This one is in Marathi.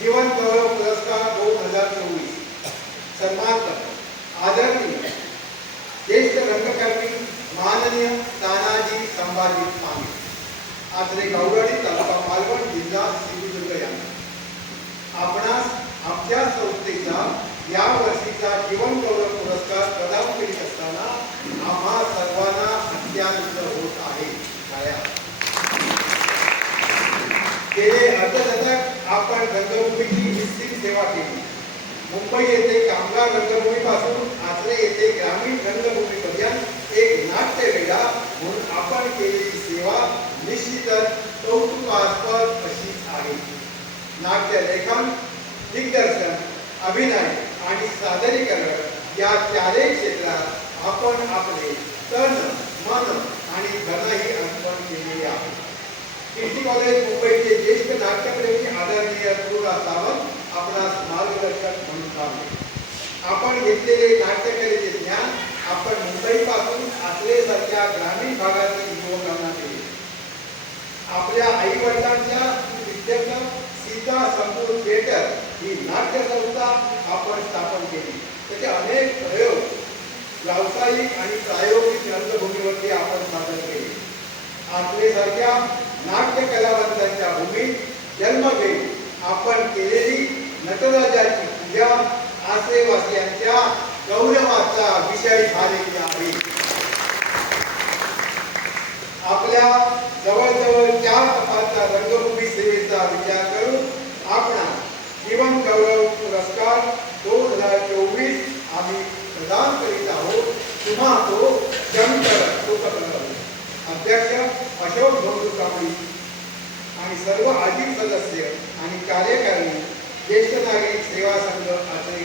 जीवन गौरव पुरस्कार दोन हजार चोवीस. सन्मान आदरणीय ज्येष्ठ रंगकर्मी माननीय तानाजी संभाजी माने आत्रे गौरडी तालुका मालवण जिल्हा सिंधुदुर्ग यांना. आपणास आमच्या संस्थेचा या वर्षीचा जीवन गौरव पुरस्कार प्रदान करीत असताना आम्हा सर्वांना अत्यानंद होत आहे छाया गेले अर्धशतक आपण रंगभूमीची निश्चित सेवा केली. मुंबई येथे कामगार रंगभूमीपासून आचरे येथे ग्रामीण रंगभूमीपर्यंत एक नाट्यवेडा म्हणून आपण केलेली सेवा निश्चितच कौतुकास्पद अशी आहे. नाट्य लेखन दिग्दर्शन अभिनय आणि सादरीकरण या चारही क्षेत्रात आपण आपले तन मन आणि धनही अर्पण केलेले आहे. कीर्ती कॉलेज मुंबईचे ज्येष्ठ नाट्यप्रेमी आदरणीय तुळा सावंत आपणास मार्गदर्शक आपण घेतलेले नाट्यकलेचे ज्ञान आपण मुंबईपासून आचरेसारख्या ग्रामीण भागातील युवकांना दिले आपल्या आई वडिलांच्या विद्यार्थ्या सीता संपूर्ण थिएटर ही नाट्य संस्था आपण स्थापन केली. त्याचे अनेक प्रयोग व्यावसायिक आणि प्रायोगिक रंगभूमीवरती आपण सादर केले. आपल्यासारख्या नाट्य कलावंतांच्या भूमीत जन्म घेऊन आपण केलेली आसेवासियांच्या गौरवाचा विषय झालेली आहे. आपल्या जवळजवळ चार प्रकारच्या रंगभूमी सेवेचा विचार करून आपण जीवन गौरव पुरस्कार दोन हजार चोवीस आम्ही प्रदान करीत आहोत. तुम्हा तो शंकर अध्यक्ष अशोक भोंडू कांबळी आणि सर्व आजीव सदस्य आणि कार्यकारिणी ज्येष्ठ नागरिक सेवा संघ आचे